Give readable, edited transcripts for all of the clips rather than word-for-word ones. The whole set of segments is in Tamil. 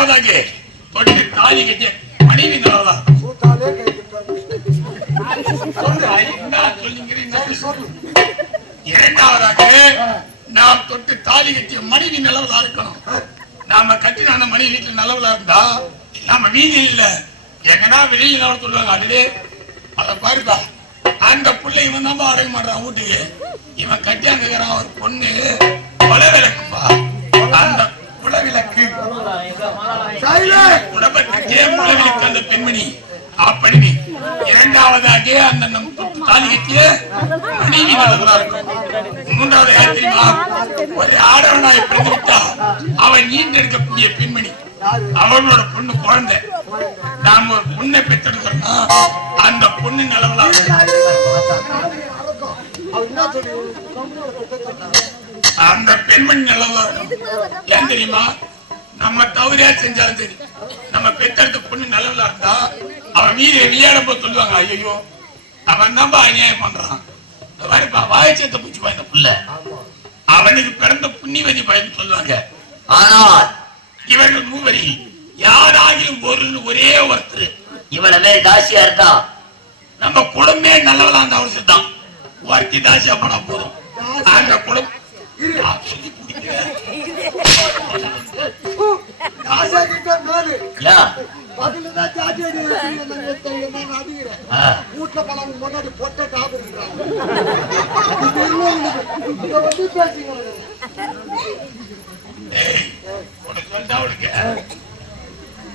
இரண்டாவதாக தொட்டு தாலி கட்டிய மனைவி நல்லதா இரண்டாவதாக நாம் தொட்டு தாலி கட்டிய மனைவி நல்லவளா இருக்கணும். நாம கட்டின அந்த மனைவி வீட்டுல நல்லவளா இருந்தா நாம வீதி இல்ல எங்கன்னா வெளியில நல்ல சொல்லுவாங்க. அதுவே அத பாருப்பா அந்த பிள்ளை இவன் தான் அடங்க மாட்டான் வீட்டுக்கு. இவன் கட்டியாங்க ஒரு பொண்ணு கொலை விளக்குப்பா. அந்த குல விளக்கு குடும்பத்துக்கே குல விளக்கு அந்த பெண்மணி. அப்படி இரண்டாவதாக அந்த நம் தாலி கட்டிய மனைவி நல்லவளா இருக்கும். மூன்றாவது தெரியுமா, ஒரு ஆடவனாய் பிறந்து விட்டா அவன் நீண்டெடுக்கக்கூடிய பெண்மணி. அவளோட பொண்ணு குழந்தை. நாம் ஒரு பொண்ணை பெற்றெடுக்கிறோம்னா அந்த பொண்ணு நிலவலா அந்த பெண்மணி நிலவலா ஏன் தெரியுமா, நம்ம தவறியா செஞ்சாலும் சரி நம்ம பெற்றெடுத்த பொண்ணு நிலவலா இருந்தா அவன் வீடு விளையாட போய் சொல்லுவாங்க, ஐயோ அவன் தான் அநியாயம் பண்றான், வாய்ச்சத்தை பூச்சி பாய்ந்த புள்ள, அவனுக்கு பிறந்த புண்ணியவதி பயன் சொல்லுவாங்க. ஆனால் இவர்கள் மூவரில் யாராகிலும் ஒரே ஒருத்தர் இவளவே தாசியா இருந்தா நம்ம குடும்பமே நல்லவளா அந்த அவசியம் தான். ஒருத்தி தாசியா போனா போதும். அந்த குடும்பம் வீட்டுல பழம் முன்னாடி பொட்ட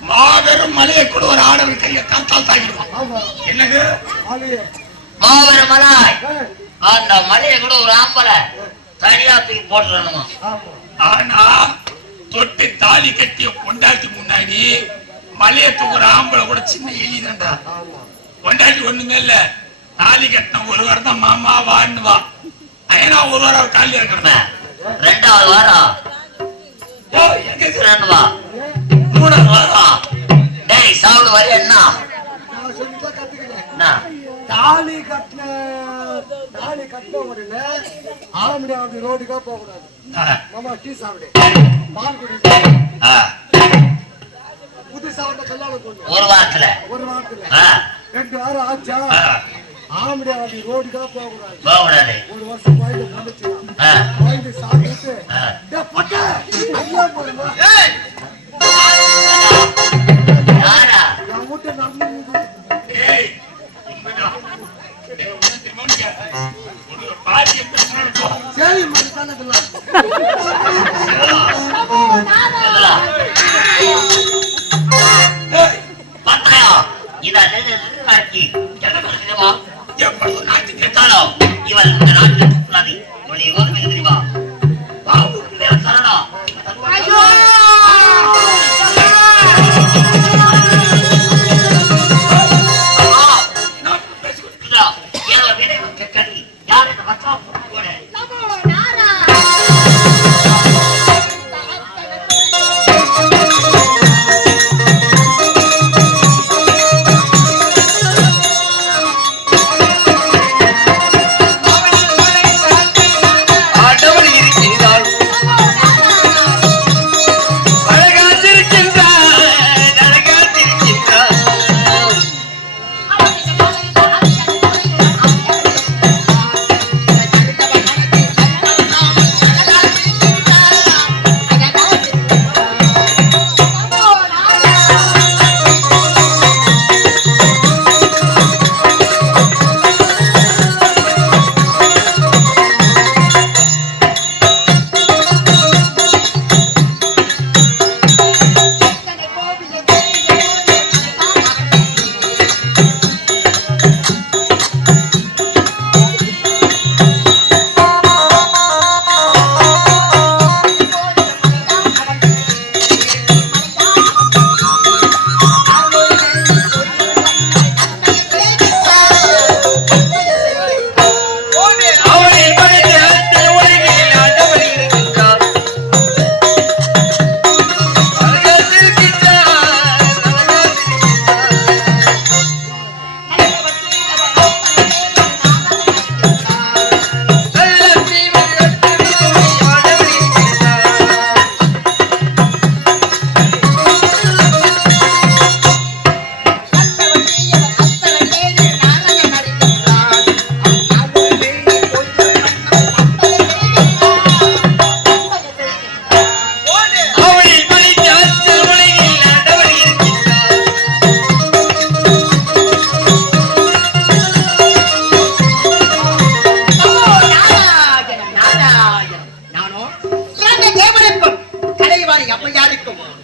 மாபெரும் மலையை கூட ஒரு ஆடவர் கையை கத்தால் தாக்கிடுவான். என்னது மாபெரும் மலை, அந்த மலையை கூட ஒரு ஆம்பளை தனியா தூக்கி போட்டுறணுமா. ஆனா தொட்டு தாலி கட்டிய பொண்டாட்டி முன்னாடி மலையை தூக்குற ஆம்பளை கூட சின்ன எலிதான்டா. பொண்டாட்டி ஒண்ணுமே இல்ல, தாலி கட்டின ஒரு வாரம் தான் மாமா வான்னு வா. ஏன்னா ஒரு வாரம் காலியா இருக்கணும். ரெண்டாவது வாரம் எங்க வா, மூணாவது வாரம் டேய் சாப்பிடு வரி என்ன தாலி கட்டின உடனே ஆலமடி ரோடுக்கா போக கூடாது. மாமா டீ சாப்பிடு, பால் குடி, புதுசா வந்த கல்யாணம் பொண்ணு ஒரு வாரத்துல 2 வாரம் ஆச்சா ஆலமடி ரோடுக்கா போக கூடாது. ஒரு வருஷம் கோயில வந்துச்சு, கோயில சாப்பிட்டு வீட்டை நடந்து சரி மறுத்தானதுலாம் நாட்டு கேட்டாலும் இவள் இந்த நாட்டில் தூக்குறாது. இவளை யோசனை தெரியுமா, பாபுக்கு வேற சரணம்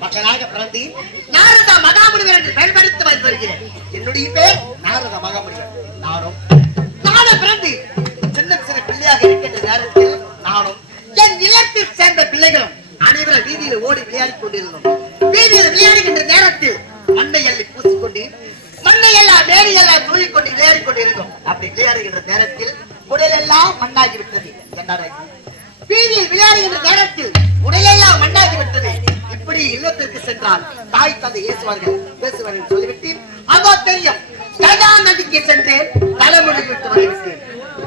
மக்களாக பிறந்து நாரத மகாமுனிவர் என்று பெயர் படித்து வருகிறேன். என்னுடைய பேர் நாரத மகாமுனிவர். நானும் பிறந்து சின்ன சிறு பிள்ளையாக இருக்கின்ற நேரத்தில் நானும் என் இல்லத்தில் சேர்ந்த பிள்ளைகளும் அனைவரும் வீதியில் ஓடி விளையாடி கொண்டிருந்தோம். வீதியில் விளையாடுகின்ற நேரத்தில் மண்ணை எல்லை பூசிக்கொண்டு மண்ணை எல்லாம் வேறு எல்லாம் தூழிக் கொண்டு விளையாடி கொண்டிருந்தோம். அப்படி விளையாடுகின்ற நேரத்தில் உடலெல்லாம் மண்ணாகிவிட்டது. வீதியில் விளையாடுகின்ற நேரத்தில் உடலெல்லாம் மண்ணாகிவிட்டது. இப்படி இல்லத்திற்கு சென்றால் தாய் தந்தை பேசுவார்கள் சொல்லிவிட்டு அதோ தெரியும் கஜா நதிக்கு சென்று தலைமுடி விட்டு வருகிறேன்.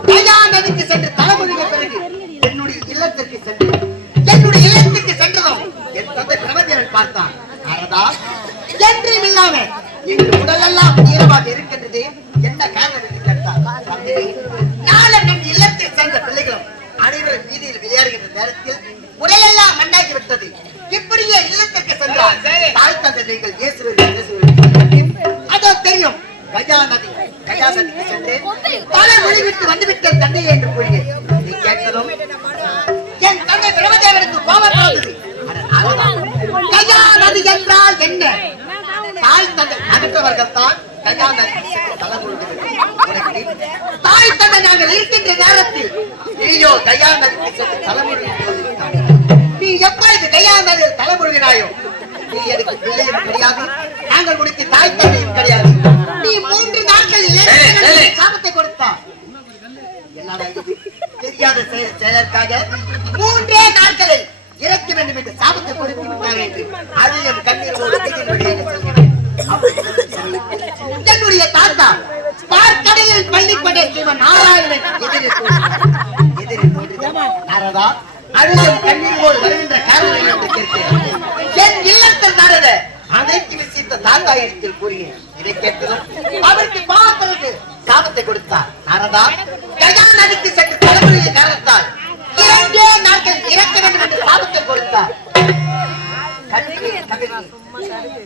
கஜா நதிக்கு சென்று தலைமுடிக்கு பிறகு என்னுடைய இல்லத்திற்கு சென்றதும் என் தந்தை பிரபஞ்சன் பார்த்தான். என்றும் இல்லாம எங்கள் உடலெல்லாம் ஈரமாக இருக்கின்றது. என்ன காரணம் என்று கேட்டார். நாளை நம் இல்லத்தில் சேர்ந்த பிள்ளைகளும் அனைவரும் வீதியில் விளையாடுகின்ற நேரத்தில் உடலெல்லாம் மண்ணாகி விட்டது. இப்படியே இல்லத்திற்கு சென்றால் தாய் தந்தை நீங்கள் அதோ தெரியும் கஜா நதிக்கு சென்று பல மொழி விட்டு வந்துவிட்ட தந்தை என்று கூறினேன். நீ கேட்டதும் என் தந்தை பிரபதேவனுக்கு கோபம் வந்தது. கஜா நதி என்றால் என்ன? தாய் தந்தை அகற்றவர்கள் தான் கஜா நதி தாய் தந்தை நாங்கள் இருக்கின்ற நேரத்தில் நீயோ கஜா நதிக்கு சென்று தலைமுறை நீ எப்பொழுது கஜா நதியில் தலைமுறையினாயோ நீ எனக்கு பிள்ளையும் கிடையாது, நாங்கள் உனக்கு தாய் தந்தையும் கிடையாது. நீ 3 நாட்கள் சாபத்தை கொடுத்தார். என்னடா இது தெரியாத செயலுக்காக 3 நாட்களை இறக்க வேண்டும் என்று சாபத்தை கொடுத்து விட்டார் என்று அதையும் கண்ணீரோடு என்னுடைய தாத்தா பார்க்கடையில் பள்ளிப்படை சிவன் நாராயணன் எதிரி நாரதா அதையும் கண்ணீரோடு வருகின்ற காரணம் என்று கேட்கிறேன். என் இல்லத்தில் நடந்த அனைத்து விஷயத்தை தாத்தா இடத்தில் கூறினேன். இதை கேட்டதும் அவருக்கு பார்ப்பதற்கு சாபத்தை கொடுத்தார். நாரதா கஜா நதிக்கு சென்று தலைமுறையை காரணத்தால் 2 நாட்கள் இறக்க வேண்டும் என்று சாபத்தை கொடுத்தார்.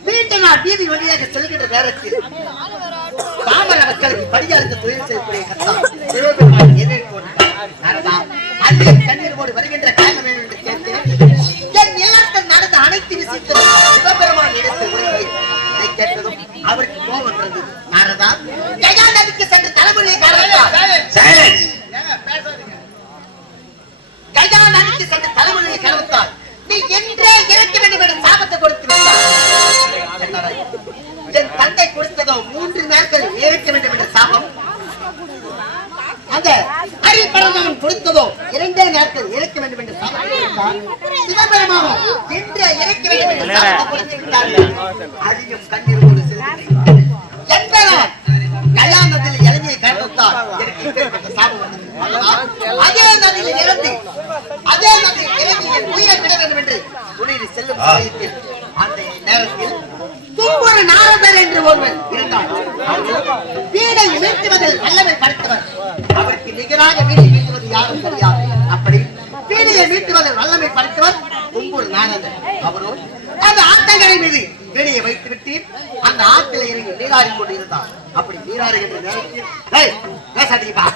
மீண்டும் நான் வீதி வழியாக செல்கின்ற நேரத்தில் பாமர மக்களுக்கு படியாளருக்கு தொழில் செய்யக்கூடிய கர்த்தா சிவபெருமான் எதிர்கொண்டார். நாரதா அதில் கண்ணீரோடு வருகின்ற காரணம் என்று கேட்கிறேன். என் இல்லத்தில் நடந்த அனைத்து விஷயத்திலும் சிவபெருமான் இடத்தில் இதை கேட்டதும் அவருக்கு கோபம் வந்தது. நாரதா கஜா நதிக்கு சென்று தலைமுறையை காரணத்தால் கஜா நதிக்கு சென்று தலைமுறையை காரணத்தால் நீ என்றே இறக்க வேண்டும் என்று சாபத்தை கொடுத்து என் தந்தை கொடுத்ததோ 3 நாட்கள் இறக்க வேண்டும் என்ற சாபம். அந்த அரிபரமன் கொடுத்ததோ 2 நாட்கள் இறக்க வேண்டும் என்று சாபத்தை கொடுத்தார். சிவபெருமானோ என்றே இறக்க வேண்டும் என்று சாபத்தை கொடுத்து விட்டார்கள். அதிகம் கண்ணீரோடு செல்கிறேன். என்பதால் கஜா நதியில் இறங்கிய காரணத்தால் எனக்கு சாபம் வந்தது. அதே நதியில் இறங்கி உயிரை விட வேண்டும் என்று உயிர் செல்லும் சமயத்தில் அந்த நேரத்தில் தும்புரு நாரதர் என்று ஒருவர் இருந்தார். வீடை வீழ்த்துவதில் வல்லமை படைத்தவர். அவருக்கு நிகராக வீடை வீழ்த்துவது யாரும் தெரியாது. அப்படி வீடையை வீழ்த்துவதில் வல்லமை படைத்தவர் தும்புரு நாரதர். அவரோ அந்த ஆத்தங்கரை மீது வீடையை வைத்துவிட்டு அந்த ஆற்றில இறங்கி நீராடி கொண்டு இருந்தார். அப்படி நீராடுகின்ற நேரத்தில் பேசாதீப்பா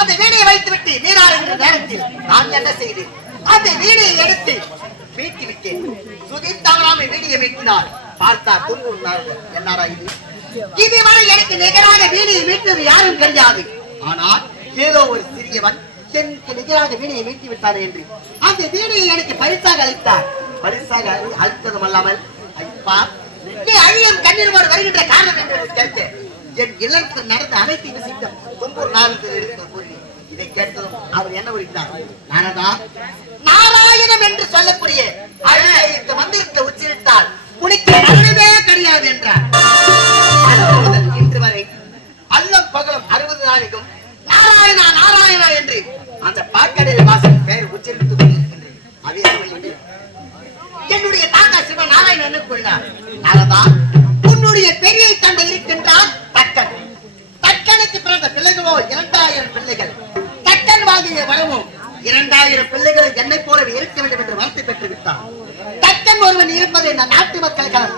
அந்த வீடையை வைத்துவிட்டு நீராடுகின்ற நேரத்தில் நான் என்ன செய்தேன்? அந்த வீடையை எடுத்து வீட்டி விட்டேன். சுதீர் தவறாமல் வீடியை வீட்டினார். பார்த்தார் தும்புரு நாரதர். என்னடா இது? இதுவரை எனக்கு நிகராக வீடியை வீட்டுவது யாரும் கிடையாது. ஆனால் ஏதோ ஒரு சிறியவன் எனக்கு நிகராக வீடியை வீட்டி விட்டார் என்று அந்த வீடியை எனக்கு பரிசாக அளித்தார். பரிசாக அளித்ததும் அல்லாமல் ஐப்பா நீ அழியும் கண்ணீரோடு வருகின்ற காரணம் என்று கேட்டேன். என் இல்லத்தில் நடந்த அனைத்து விஷயம் தும்புரு நாரதர் இருக்கிற கூறி இதை கேட்டதும் அவர் என்ன உரித்தார்? நாரதா நாராயணம் என்று சொல்லக்கூடிய அழகு மந்திரத்தை உச்சரித்தால் உனக்கு மரணமே கிடையாது என்றார். இன்று வரை அல்லும் பகலும் 60 நாளைக்கும் நாராயணா நாராயணா என்று அந்த பாக்கடையில் வாசல் பெயர் உச்சரித்துக் கொண்டிருக்கின்றேன். அதே சமயம் என்னுடைய தாத்தா சிவ நாராயணன் கூறினார். நாரதா உன்னுடைய பெரிய தந்தை இருக்கின்றார் தக்கன். தக்கனுக்கு பிறந்த பிள்ளைகளோ 2000 பிள்ளைகள். தக்கன் வாங்கிய வரமோ 2000 பிள்ளைகளை என்னை போலவே இருக்க வேண்டும் என்று வார்த்தை பெற்று விட்டார். தக்கன் ஒருவன் இருப்பது இந்த நாட்டு மக்களுக்கான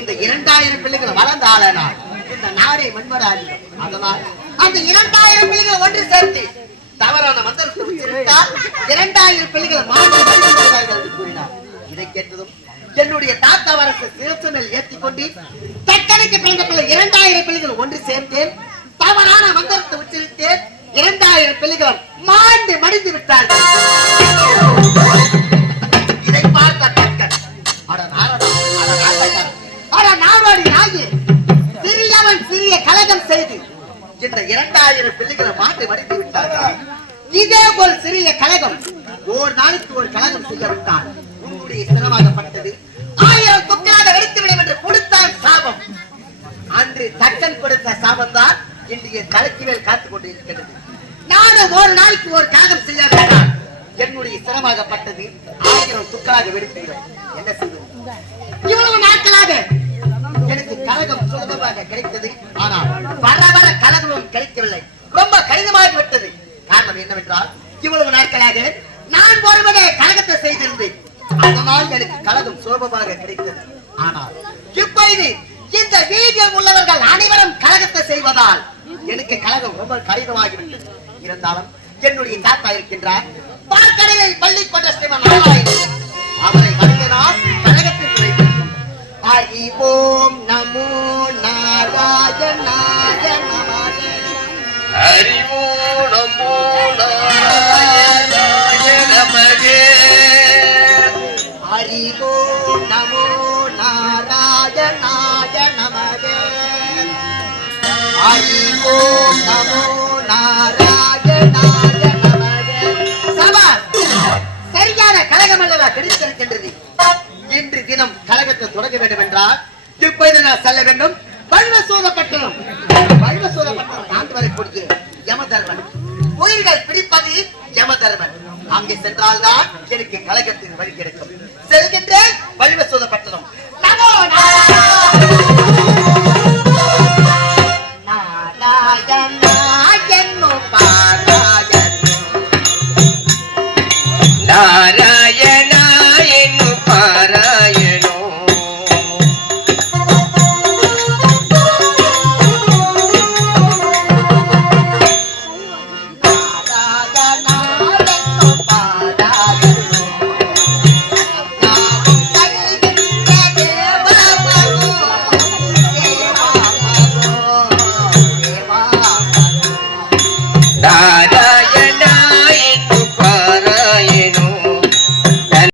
இந்த 2000 பிள்ளைகள் வளர்ந்த ஆளனால் இந்த நாடே மண்மராது. அதனால் அந்த 2000 பிள்ளைகளை ஒன்று சேர்த்து தவறான மந்திரத்தை உச்சரித்தால் 2000 பிள்ளைகள் மாற்றி வருகிறார்கள் என்று கூறினார். இதை கேட்டதும் என்னுடைய தாத்தா வரச சிறப்பு மேல் ஏற்றிக் கொண்டு தக்கனுக்கு பிறந்த பிள்ளை 2000 பிள்ளைகள் ஒன்று சேர்த்தேன். தவறான மந்திரத்தை உச்சரித்தேன். 2000 பிள்ளைகளும் மாண்டு மடிந்து விட்டார்கள். இதை பார்த்த தக்கன் நாடோடி நாயி சிறியவன் சிறிய கலகம் செய்து இந்த 2000 பிள்ளைகளை மாண்டு மடிந்து விட்டார்கள். இதே போல் சிறிய கலகம் ஒரு நாளைக்கு ஒரு கலகம் செய்ய விட்டான். உன்னுடைய சிரமமாகப்பட்டது 1000 துக்களாக வெடித்துவிடும் என்று கொடுத்தான் சாபம். அன்று தக்கன் கொடுத்த சாபம் தான் இன்றைய தலைக்கு மேல் காத்துக் கொண்டிருக்கிறது. நானும் ஒரு நாளைக்கு ஒரு கலகம் செய்ய வேண்டாம். என்னுடைய சிரமமாகப்பட்டது 1000 துக்களாக வெடித்துவிடும். என்ன செய்வது? இவ்வளவு நாட்களாக எனக்கு கலகம் சுலபமாக கிடைத்தது. ஆனால் வர வர கலகமும் கிடைக்கவில்லை. ரொம்ப கடினமாகிவிட்டது. காரணம் என்னவென்றால் இவ்வளவு நாட்களாக நான் ஒருவனே கலகத்தை செய்திருந்தேன். அதனால் எனக்கு கலகம் சுலபமாக கிடைத்தது. ஆனால் இப்பொழுது இந்த வீதியில் உள்ளவர்கள் அனைவரும் கலகத்தை செய்வதால் எனக்கு கலகம் ரொம்ப கடினமாகிவிட்டது. இருந்தாலும் என்னுடைய தாத்தா இருக்கின்றார். பார்க்கடலில் பள்ளி கொண்ட ஸ்ரீமன் நாராயணன். அவரை வணங்கினால் கலகத்தில் கிடைக்கும். ஹரிஓம் நமோ நாராயணாய நமக. ஹரிஓம் நமோ நாராயணாய நமக. ஹரிஓம் நமோ நாராயணாய நமக. ஹரிஓம் நமோ நாராயணாய நமக. சபாஷ்! சரியான கலகம் அல்லவா கிடைத்திருக்கின்றது. இன்று தினம் கலகத்தை தொடங்க வேண்டும் என்றால் இப்பொழுது நான் செல்ல வேண்டும் பல்வசூதப்பட்டணம். பல்வசூதப்பட்டணம் ஆண்டு வரை கொடுக்கிறேன் யமதர்மன். உயிர்கள் பிடிப்பது யமதர்மன். அங்கே சென்றால்தான் எனக்கு கலகத்தின் வழி கிடைக்கும். செல்கின்றேன் பல்வசூதப்பட்டணம்.